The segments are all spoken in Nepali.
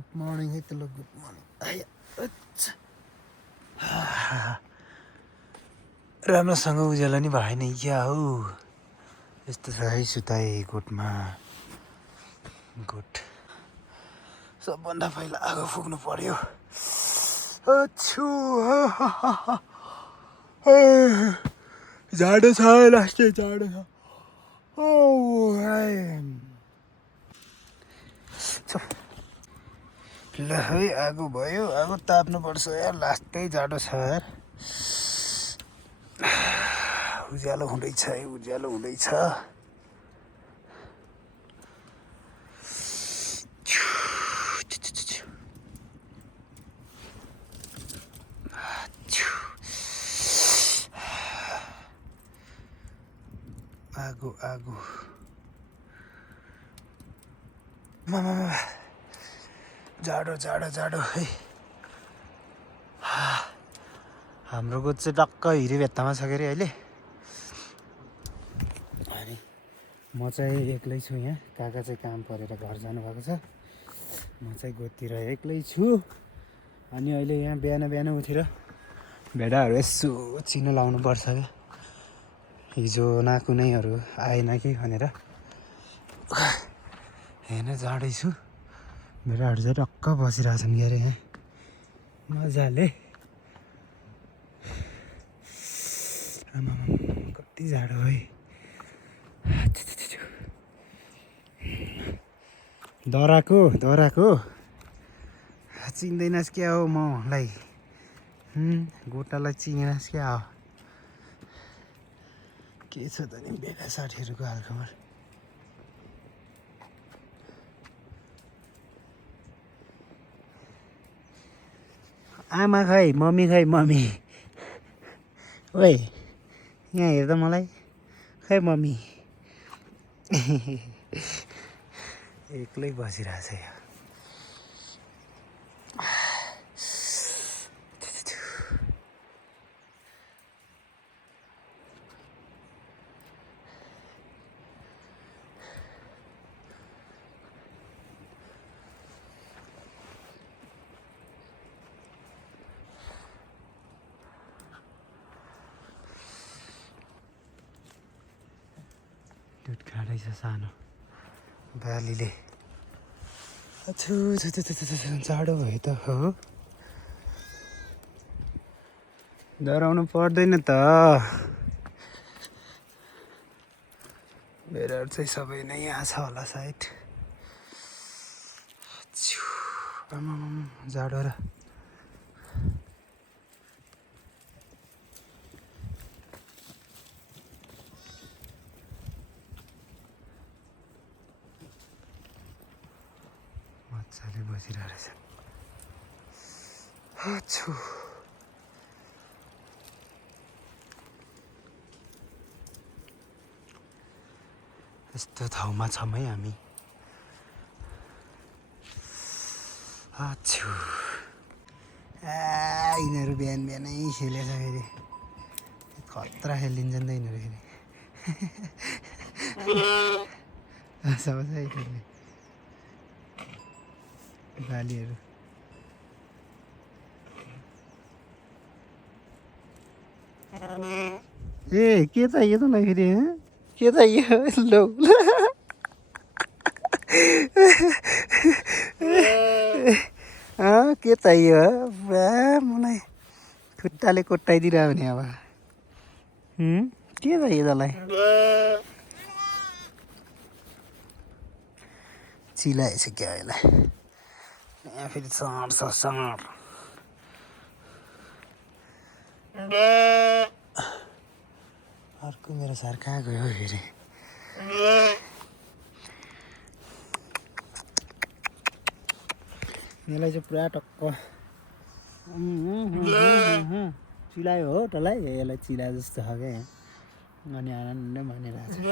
गुड मर्निङ है त ल गुड मर्निङ आया अच्छा राम्रोसँग उज्यालो नि भएन क्या हौ यस्तो छ है सुताए गोठमा गोठ सबभन्दा पहिला आगो फुक्नु पर्यो अछु जाडो छ लास्टै जाडो छ ल है आगो भयो आगो ताप्नुपर्छ यार लास्टै जाडो छ यार उज्यालो हुँदैछ है उज्यालो हुँदैछ आगो आगो मामा जाडो जाडो जाडो है हाम्रो गोठ चाहिँ टक्क हिरे भेत्तामा छ के अरे अहिले अनि म चाहिँ एक्लै छु यहाँ काका चाहिँ काम परेर घर जानुभएको छ म चाहिँ गोठतिर एक्लै छु अनि अहिले यहाँ बिहान बिहान उठेर भेडाहरू यसो चिनो लाउनु पर्छ क्या हिजो न कुनैहरू आएन कि भनेर हेर्न जाँदैछु भेडाहरू चाहिँ टक्क बसिरहेछन् के अरे यहाँ मजाले आमा कति जाडो है दराको चिन्दैनस् क्या हो मलाई गोटालाई चिनेनस् क्या हो के छ त नि बेला साथीहरूको हालखबर आमा खै मम्मी ओए यहाँ हेर त मलाई खै मम्मी एक्लै बसिरहेछ यो दुध खाँदैछ सानो बालीले जाडो भयो त हो डराउनु पर्दैन त भेडाहरू चाहिँ सबै नै यहाँ छ होला सायद जाडो र मजाले बसिरहेछ यस्तो ठाउँमा छौँ है हामी यिनीहरू बिहान बिहानै खेलेछ फेरि खतरा खेलिन्छन् त यिनीहरू फेरि सबैले बालीहरू ए के चाहियो त मलाई फेरि के चाहियो लौ के चाहियो मलाई खुट्टाले कोट्टाइदिरह्यो भने अब के चाहियो तँलाई चिलाएछ क्या यसलाई यहाँ फेरि साँड छ साँड अर्को मेरो सार कहाँ गयो फेरि यसलाई चाहिँ पुरा टक्क चिलायो हो तँलाई यसलाई चिलायो जस्तो छ क्या अनि आनन्दै भनिरहेको छ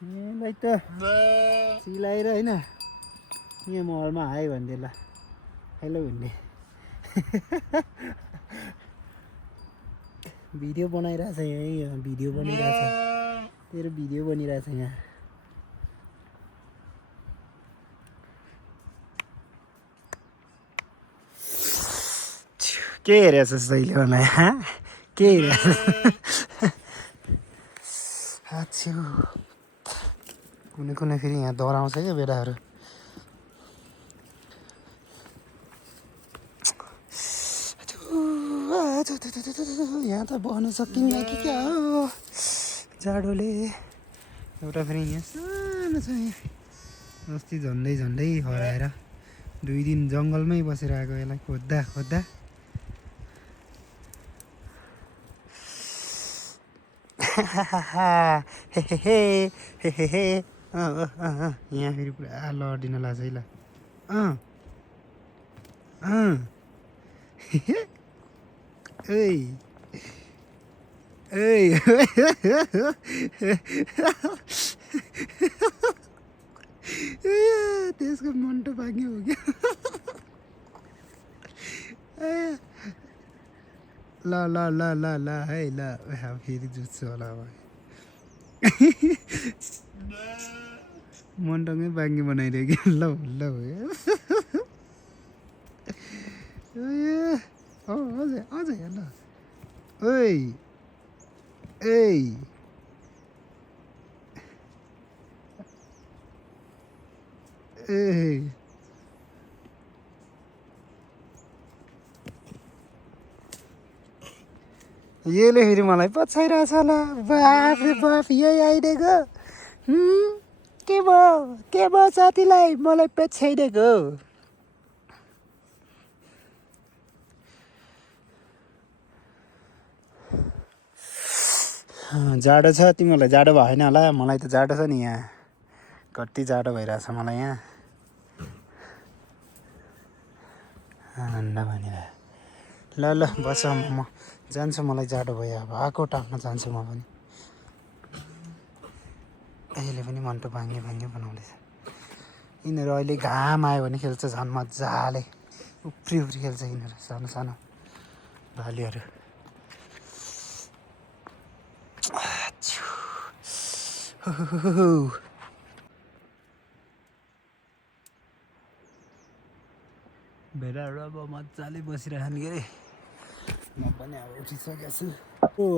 यसलाई त चिलाएर होइन यहाँ महलमा हाई भनिदिए ल हेलो भन्ने भिडियो बनाइरहेछ यहीँ भिडियो बनिरहेछ तेरो भिडियो बनिरहेछ यहाँ। के हेरेछ जहिले मलाई के हेरेछ आछु कुनै कुनै फेरि यहाँ दोहोऱ्याउँछ क्या बेडाहरू। यहाँ त बस्न सकिन्न कि क्या हो जाडोले। एउटा फेरि यहाँ सानो छ यहाँ अस्ति झन्डै झन्डै हराएर 2 दिन जङ्गलमै बसेर आएको यसलाई खोज्दा खोज्दा। यहाँ फेरि पुरा लडिन लाग्छ है ल। त्यसको मन्टो भाग्यो हो क्या। ल ल ल ल ल है ल फेरि जुत्छु होला अब। मन्टोमै बाङ्गी बनाइदियो कि ल ल अझै अझै ल ओइ यसले फेरि मलाई पछाइरहेछ होला। बाफ रे बाफ यही आइदिएको के भयो साथीलाई मलाई पछ्याइदिएको। जाडो छ तिमीहरूलाई जाडो भएन होला मलाई त जाडो छ नि यहाँ कति जाडो भइरहेछ मलाई यहाँ अन्डा भनेर। ल ल बस म जान्छु मलाई जाडो भयो अब आगो टाप्न जान्छु म पनि। अहिले पनि मन्टो भाङ्गे भाङ्गे बनाउँदैछ। यिनीहरू अहिले घाम आयो भने खेल्छ झन् मजाले उफ्री उफ्री खेल्छ यिनीहरू सानो सानो भालेहरू। भेडाहरू अब मजाले बसिरहन् के अरे म पनि अब उठिसकेको छु।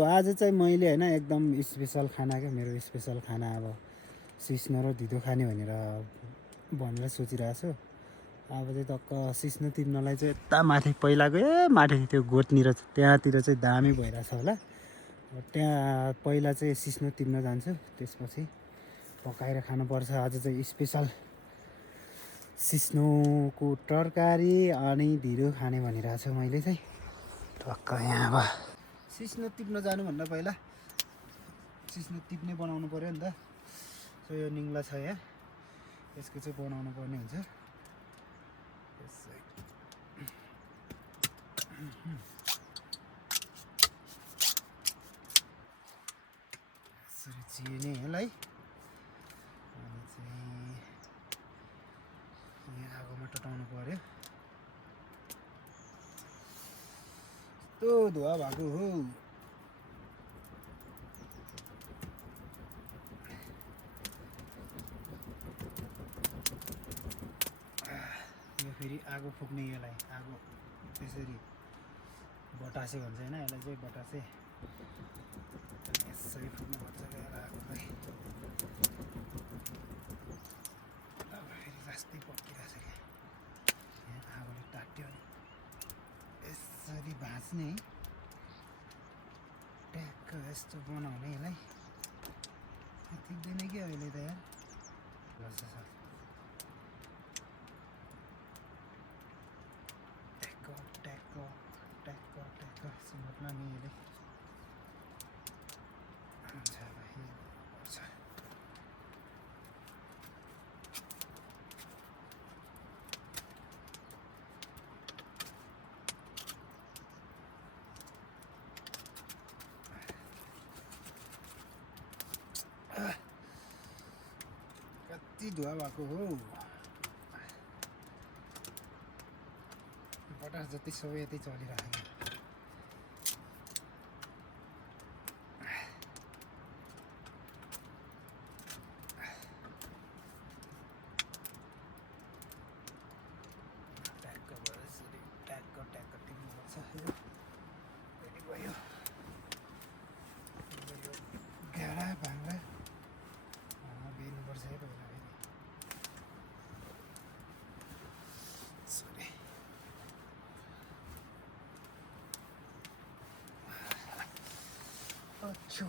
आज चाहिँ मैले होइन एकदम स्पेसल खाना क्या मेरो स्पेसल खाना अब सिस्नो र धितो खाने भनेर सोचिरहेको छु। अब चाहिँ टक्क सिस्नो टिप्नलाई चाहिँ यता माथि पहिलाको माथि त्यो गोठनिर त्यहाँतिर चाहिँ दामी भइरहेछ होला। त्यहाँ पहिला चाहिँ सिस्नो टिप्न जान्छु त्यसपछि पकाएर खानुपर्छ। आज चाहिँ स्पेसल सिस्नोको तरकारी अनि ढिँडो खाने भनिरहेको छु मैले चाहिँ। टक्क यहाँ अब सिस्नो टिप्न जानुभन्दा पहिला सिस्नो टिप्ने बनाउनु पऱ्यो नि त। सो यो निङ्ला छ यहाँ यसको चाहिँ बनाउनु पर्ने हुन्छ। यसरी चिर्ने यसलाई अनि चाहिँ यहाँ आगोमा टटाउनु पर्यो। त्यो धुवा भएको हो। यो फेरि आगो फुक्ने यसलाई आगो त्यसरी बतासे भन्छ होइन यसलाई चाहिँ बतासे यसरी फुक्नुपर्छ यसलाई आगोलाई। अब फेरि रास्तै पक्किरहेछ क्या यहाँ आगोले तात्यो नि यसरी भाँच्ने ट्याक्क यस्तो बनाउने यसलाई टिप्दैन कि अहिले त यहाँ बस्छ सर ट्याक्क ट्याक्क ट्याक्क ट्याक्क सिमटमा नि यसले हुन्छ भाइ पर्छ। कति धुवा भएको हो पटास जति सबै यतै चलिरहेको। होला भाङ्ला बेर्नुपर्छ है पहिला फेरि सरी अच्छो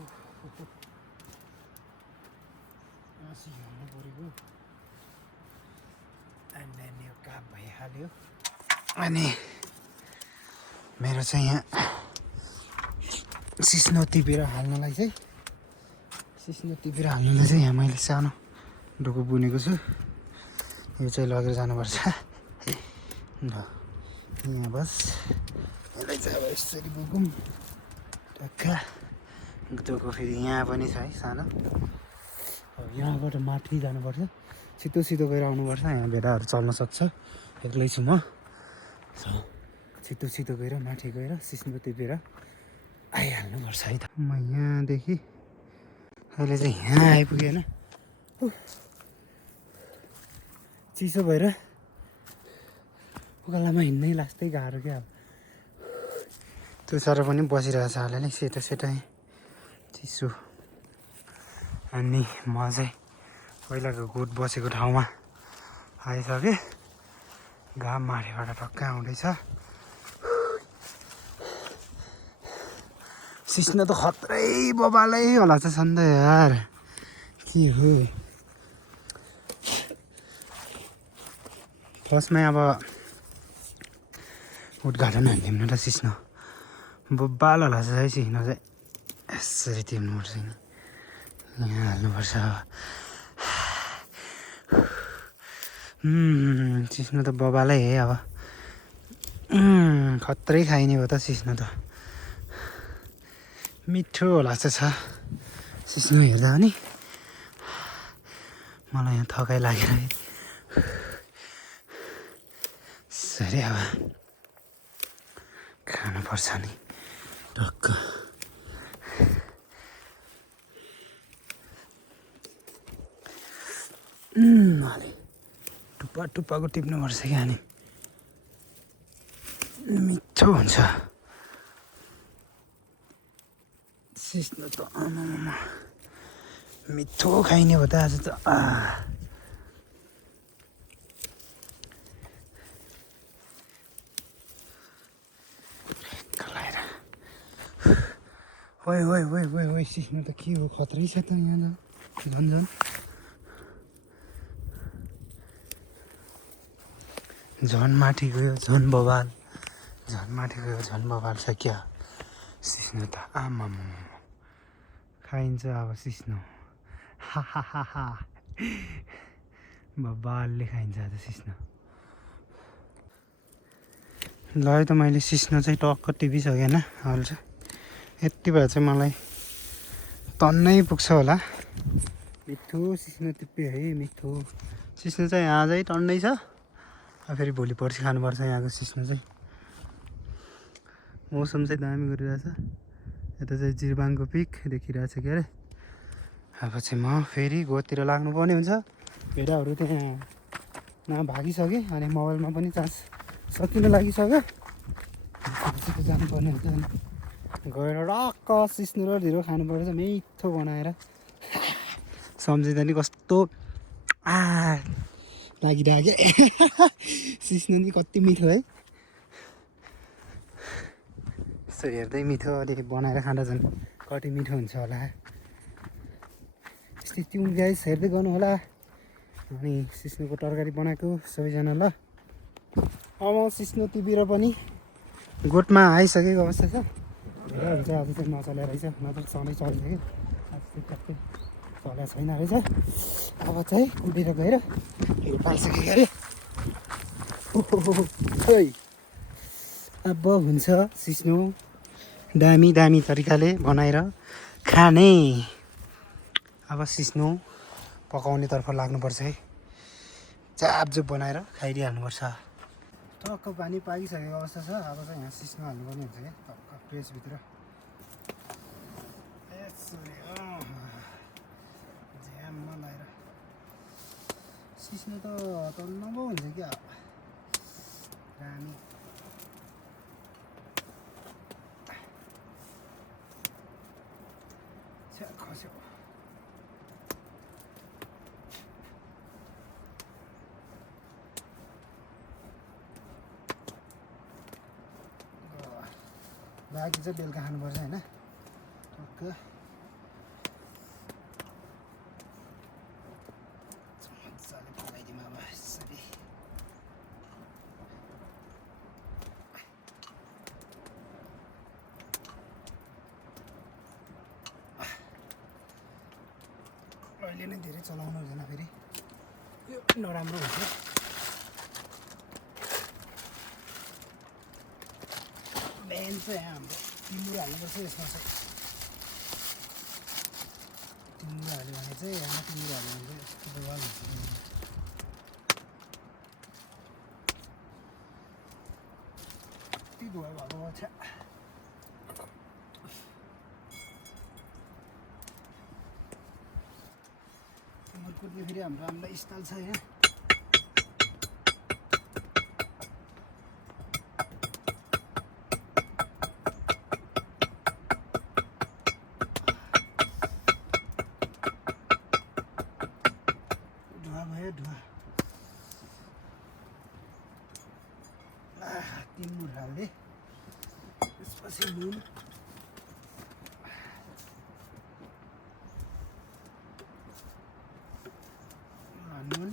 आसी हाल्नु परेको अनि यो काम भइहाल्यो अनि मेरो चाहिँ यहाँ सिस्नो टिपेर हाल्नलाई चाहिँ यहाँ मैले सानो डोको बुनेको छु यो चाहिँ लगेर जानुपर्छ ल यहाँ बस यसलाई चाहिँ अब यसरी बोकौँ टक्का डोको फेरि यहाँ पनि छ है सानो अब यहाँबाट माथि जानुपर्छ सिधो सिधो गएर आउनुपर्छ यहाँ भेडाहरू चल्न सक्छ एक्लै छु म सिधो गएर माथि गएर सिस्नो टिपेर आइहाल्नुपर्छ है त म यहाँदेखि अहिले चाहिँ यहाँ आइपुगेँ होइन चिसो भएर उकालोमा हिँड्नै लास्तै गाह्रो क्या अब तुसारो पनि बसिरहेछ अलिअलि सेतो चिसो अनि म चाहिँ पहिलाको गोठ बसेको ठाउँमा आइसकेँ घाम माथिबाट टक्क आउँदैछ सिस्नो त खत्रै बबालै होला छ नि त यार के हो फर्स्टमै अब उद्घाटन हाल्ने त सिस्नो बब्बाल होला छ है सिस्नो चाहिँ यसरी टिप्नुपर्छ यहाँ हाल्नुपर्छ सिस्नो त बबालै है अब खत्रै खाइने भयो त सिस्नो त मिठो होला छ सिस्नो हेर्दा पनि मलाई यहाँ थकाइ लागेर सरी अब खानुपर्छ नि टक्क टुप्पाको टिप्नुपर्छ क्या अनि मिठो हुन्छ सिस्नो त आमामा मिठो खाइने हो त आज त ओइ सिस्नो त के हो खत्रै छ त यहाँ झन् माथि गयो झन् बबाल छ क्या सिस्नो त आमामा खाइन्छ अब सिस्नो हा बबालले खाइन्छ आज सिस्नो ल है त मैले सिस्नो चाहिँ टक्क टिपिसकेँ होइन अहिले चाहिँ यति भए चाहिँ मलाई टन्नै पुग्छ होला मिठो सिस्नो टिप्यो है मिठो सिस्नो चाहिँ आजै टन्नै छ फेरि भोलि पर्सि खानुपर्छ यहाँको सिस्नो चाहिँ मौसम चाहिँ दामी गरिरहेछ यता चाहिँ जिरबाङको पिक देखिरहेछ के अरे अब चाहिँ म फेरि गोठतिर लाग्नुपर्ने हुन्छ भेडाहरू त्यहाँ भागिसकेँ अनि मोबाइलमा पनि चार्ज सकिन लागिसक्यो जानुपर्ने हुन्छ अनि गएर टक्क सिस्नो र ढिँडो खानुपर्छ मिठो बनाएर सम्झिँदा नि कस्तो लागिरहेको सिस्नो नि कति मिठो है यसो हेर्दै मिठो अलि बनाएर खाँदा झन् कति मिठो हुन्छ होला यस्तै ट्युन गाइस हेर्दै गर्नु होला अनि सिस्नोको तरकारी बनाएको सबैजना ल अब सिस्नो टिपेर पनि गोठमा आइसकेको अवस्था छ भेडाहरू चाहिँ आज चाहिँ नचलेर रहेछ नत्र सधैँ चल्छ कि आज चाहिँ टक्कै चलेको छैन रहेछ अब चाहिँ कुटेर गएर हिँड पाइसकेको अरे खै अब हुन्छ सिस्नो दामी तरिकाले बनाएर खाने अब सिस्नो पकाउनेतर्फ लाग्नुपर्छ है चापजुप बनाएर खाइदिइहाल्नुपर्छ टक्क पानी पाकिसकेको अवस्था छ अब चाहिँ यहाँ सिस्नो हाल्नुपर्ने हुन्छ क्या टक्क प्रेसभित्र यसरी ज्याममा लगाएर सिस्नो त तन्नबो हुन्छ क्या दामी खस्यो बाँकी चाहिँ बेलुका खानुपर्छ होइन टक्क मजाले पकाइदिउँ अब यसरी अहिले नै धेरै चलाउनु हुँदैन फेरि यो नराम्रो हुन्छ मेन चाहिँ हाम्रो तिम्रो हाल्नुपर्छ यसमा चाहिँ तिम्रो हाल्यो भने चाहिँ यहाँ तिम्रो हाल्यो भने चाहिँ यस्तो बवाल हुन्छ कति धुवा भएको छ तिम्रो कुट्ने फेरि हाम्रो हामीलाई स्टाइल छ यहाँ तिमुर हाल्दै त्यसपछि नुन नुन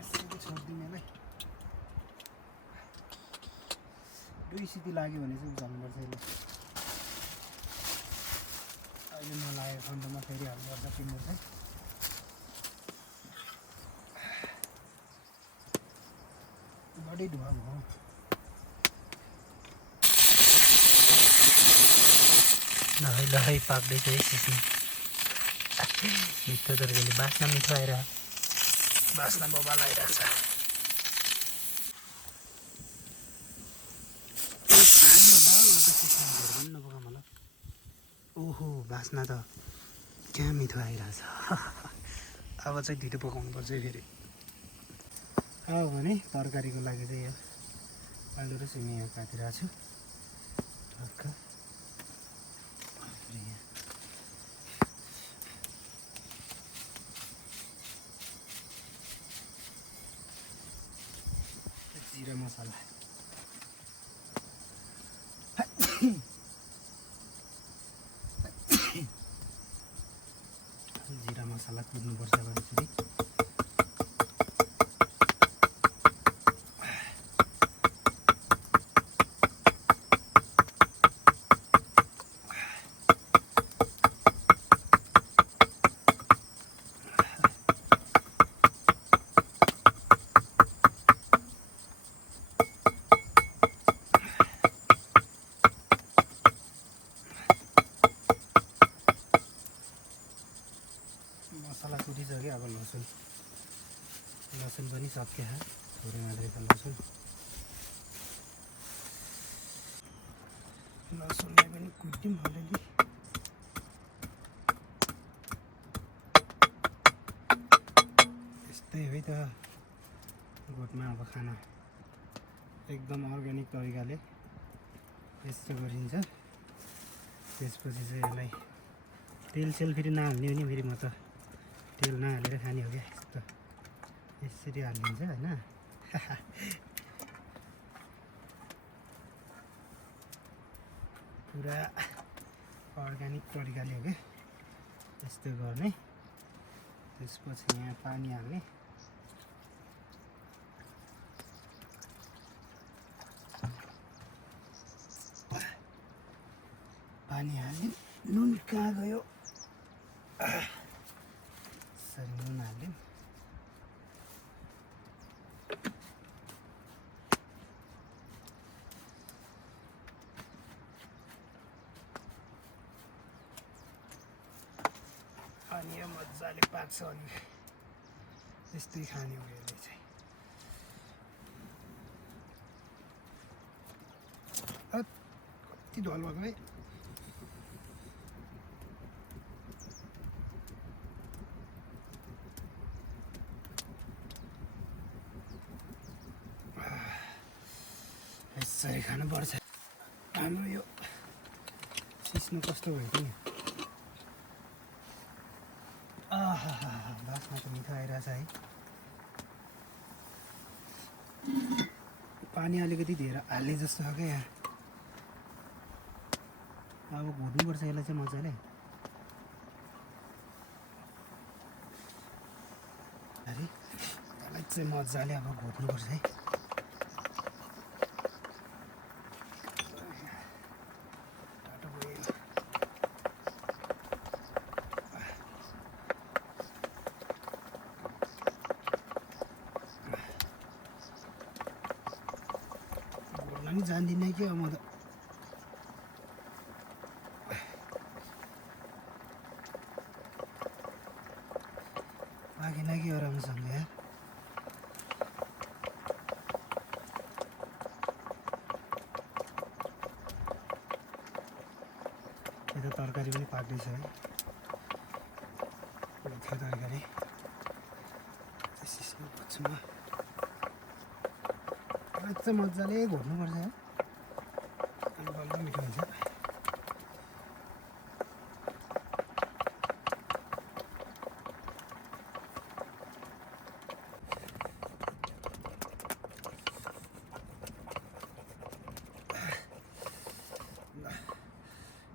यसरी छोडिदिउँ यसलाई 2 सिटी लाग्यो भने चाहिँ उचाल्नुपर्छ यसलाई अहिले नलागेको खण्डमा फेरि हाल्नुपर्छ तिमुर चाहिँ बढी धुवा भयो लहै पाक्दैछ है सिस्नु मिठो तरिकाले बास्ना मिठो आएर बास्ना बबाल आइरहेको छ ओहो बास्ना त क्या मिठो आइरहेछ अब चाहिँ ढिलो पकाउनु पर्छ फेरि अब भने तरकारीको लागि चाहिँ यो आलु र सिमी यहाँ काटिरहेको छु टक्क जिरा मसला जिरा मसला कुट्नुपर्छ भने फेरि मसला कुटिसक्यो अब लसुन पनि सक्यो थोरै मात्रै छ लसुनलाई पनि कुटिदिउँ अलिअलि त्यस्तै है त गोठमा अब खाना एकदम अर्ग्यानिक तरिकाले यस्तो गरिन्छ त्यसपछि चाहिँ यसलाई तेल फेरि नहाल्ने हो नि फेरि म त तेल नहालेर खाने हो क्या यस्तो यसरी हालिदिन्छ होइन पुरा अर्ग्यानिक तरिकाले हो क्या यस्तो गर्ने त्यसपछि यहाँ पानी हाल्ने पानी हाल्यौँ नुन कहाँ गयो सरी नुन हाल्यौँ अनि यो मजाले पाक्छ अनि यस्तै खाने हो यसले चाहिँ कति ढल भएको है यसरी खानुपर्छ हाम्रो यो सिस्नो कस्तो भयो नि आहा बास्ना त मिठो आइरहेछ है पानी अलिकति धेर हाल्ने जस्तो छ क्या यहाँ। अब घोट्नुपर्छ यसलाई चाहिँ मजाले। अरे यसलाई चाहिँ मजाले अब घोट्नुपर्छ है। घोट्न नि जान्दिनँ कि अब म त। पाकेन कि राम्रोसँग यार। यता तरकारी पनि पाक्दैछ है। थियो तरकारी सिस्नो खोज्छु म। चाहिँ मजाले घोट्नुपर्छ है, अनि बल्ल मिठो हुन्छ।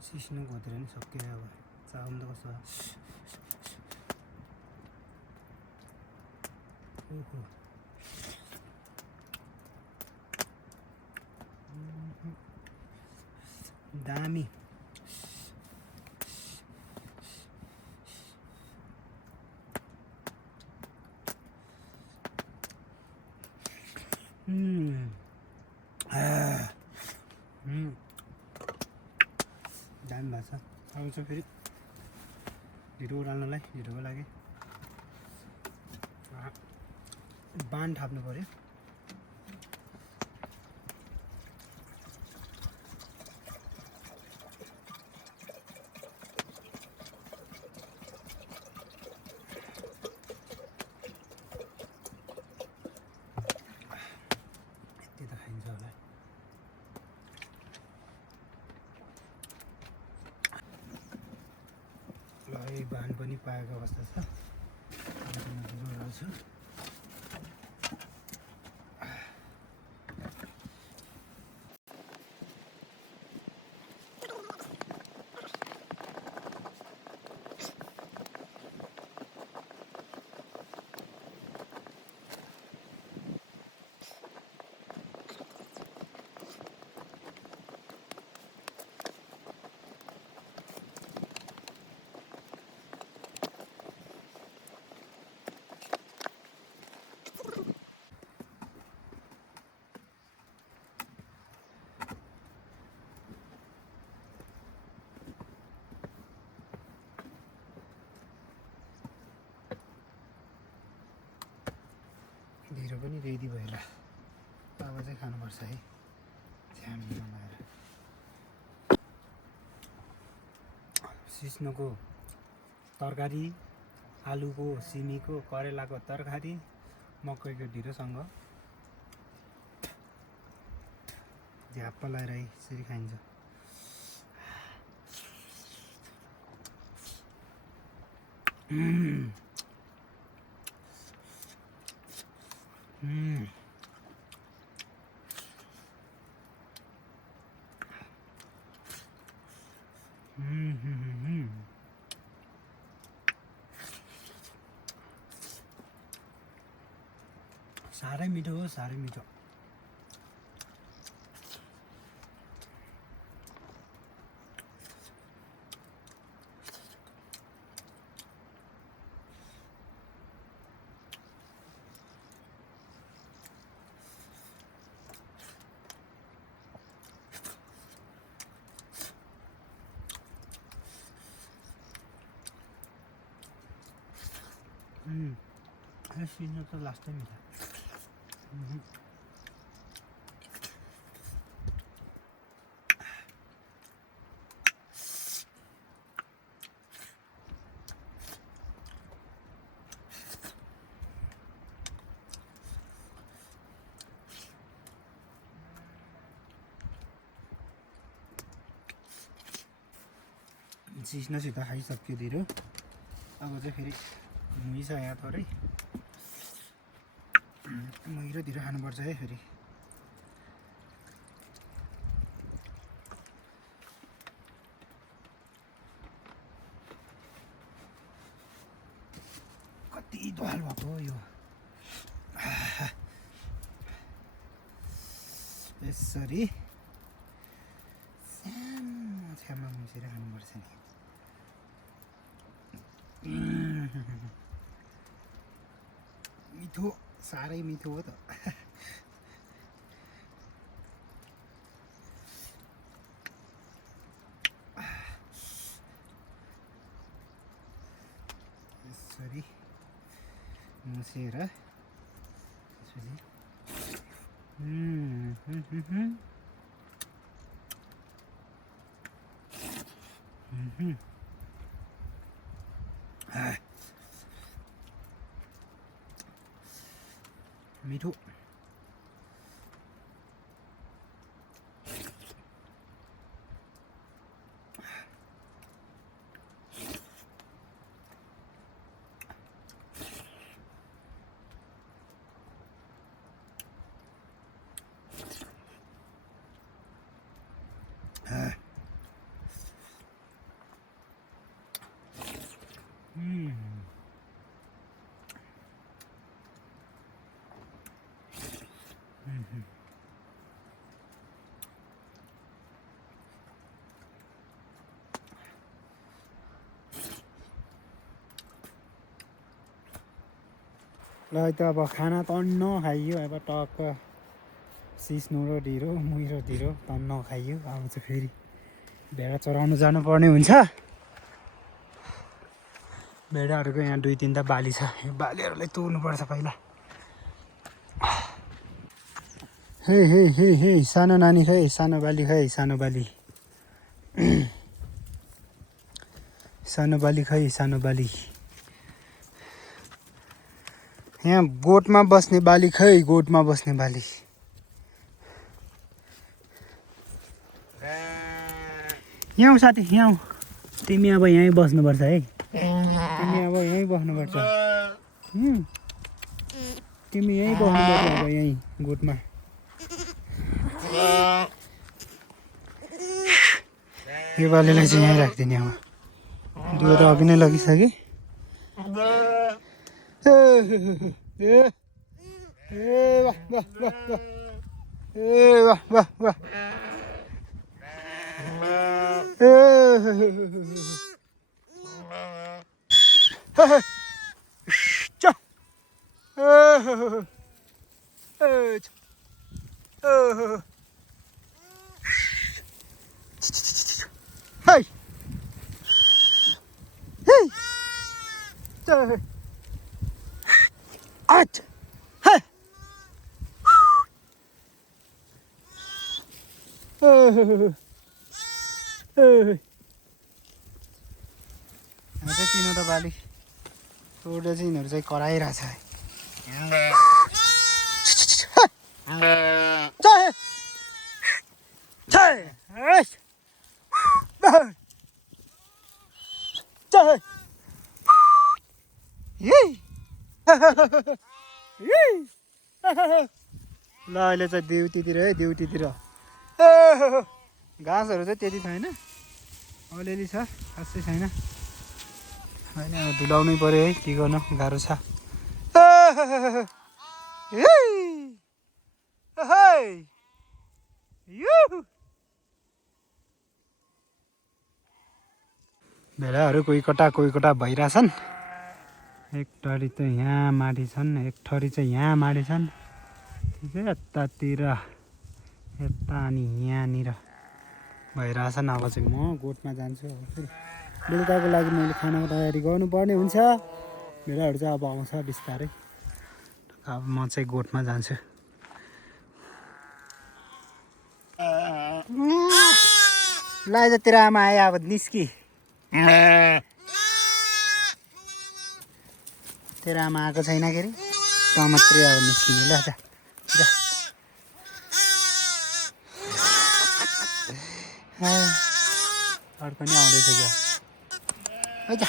सिस्नो घोटेर नि सक्यो अब। चाउन त कस्तो ओहो दामी। दामी भएको छ। अब चाहिँ फेरि ढिँडो उडाल्नलाई ढिँडोको लागि बान थाप्नु पऱ्यो। यति त खाइन्छ होला। ल है बान पनि पाएको अवस्था छ। ढिँडो उडाल्छु। ढिँडो पनि रेडी भयो ल। अब चाहिँ खानुपर्छ है झ्याम लगाएर। सिस्नोको तरकारी, आलुको, सिमीको, करेलाको तरकारी, मकैको ढिँडोसँग झ्याप्प लगाएर यसरी खाइन्छ। साह्रै मिठो हो, साह्रै मिठो। सिस्नो त लास्टै मिठो। सिस्नोसित खाइसक्यो ढिँडो। अब चाहिँ फेरि मुही छ यहाँ थोरै। मुही र ढिँडो खानुपर्छ है फेरि। कति ढल भएको हो यो यसरी सानो छ्यामा मुछेर खानुपर्छ नि मिठो साह्रै मिठो हो त यसरी मुछेर त्यसपछि मिठो ल त अब खाना तन्न खाइयो अब टक्क सिस्नो र ढिँडो मुही र ढिँडो तन्न खाइयो अब चाहिँ फेरि भेडा चराउनु जानुपर्ने हुन्छ भेडाहरूको यहाँ 2-3 बाली छ यो बालीहरूलाई तोड्नुपर्छ पहिला हे हे हे हे सानो नानी खै सानो बाली खै सानो बाली सानो बाली खै सानो बाली यहाँ गोठमा बस्ने बाली खै गोठमा बस्ने बाली यहाँ साथी यहाँ तिमी अब यहीँ बस्नुपर्छ है तिमी अब यहीँ बस्नुपर्छ तिमी यहीँ बस्नुपर्छ अब यहीँ गोठमा यो बालीलाई चाहिँ यहीँ राखिदिने अब दुध अघि नै लगिसके वाह वाह वाह तिनीहरू बाली तोडेर चाहिँ यिनीहरू चाहिँ कराइरहेछ ल अहिले चाहिँ ड्युटीतिर है ड्युटीतिर घाँसहरू चाहिँ त्यति छैन अलिअलि छ खासै छैन होइन अब डुलाउनै पऱ्यो है के गर्नु गाह्रो छ भेडाहरू कोही कटा भइरहेछन् एक टरी चाहिँ यहाँ माथि छन् एक थरी चाहिँ यहाँ माथि छन् ठिकै यतातिर यता अनि यहाँनिर भइरहेछन् अब चाहिँ म गोठमा जान्छु अब फेरि बेलुकाको लागि मैले खानाको तयारी गर्नुपर्ने हुन्छ भेडाहरू चाहिँ अब आउँछ बिस्तारै अब म चाहिँ गोठमा जान्छु लाइज तेरो आमा आयो अब निस्की तेरो आमा आएको छैन के अरे त मात्रै अब निस्किने ल जा अर्को नि आउँदैछ क्या आइजा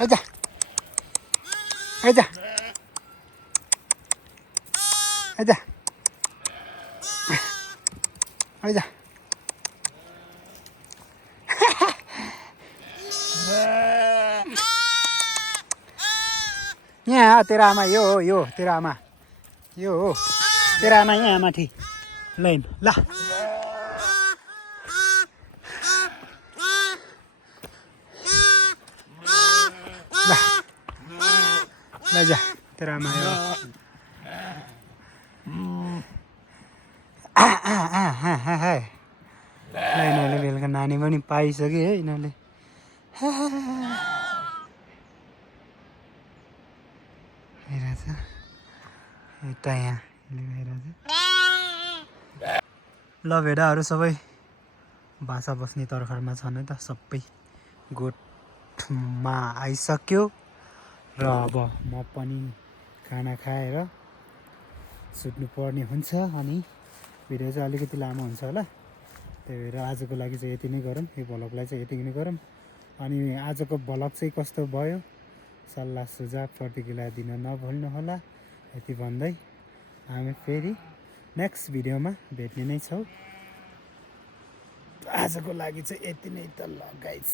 आइजा आइजा आइजा आइजा यहाँ तेरो आमा यो हो यो तेरो आमा यो हो तेरो आमा यहाँ माथि लैन ल लैजा तेरो आमा यो ल यिनीहरूले बेलुका नानी पनि पाइसक्यो है यिनीहरूले हेरेछ एउटा यहाँ हेरेछ ल भेडाहरू सबै बासा बस्ने तर्खरमा छन् है त सबै गोठमा आइसक्यो र अब म पनि खाना खाएर सुत्नु पर्ने हुन्छ अनि भिडियो चाहिँ अलिकति लामो हुन्छ होला त्यही भएर आजको लागि चाहिँ यति नै गरौँ यो भ्लगलाई चाहिँ यति नै गरौँ अनि आजको भ्लग चाहिँ कस्तो भयो सल्लाह सुझाव प्रतिक्रिया दिन नभुल्नुहोला यति भन्दै हामी फेरि नेक्स्ट भिडियोमा भेट्ने नै छौँ आजको लागि चाहिँ यति नै त ल गाइस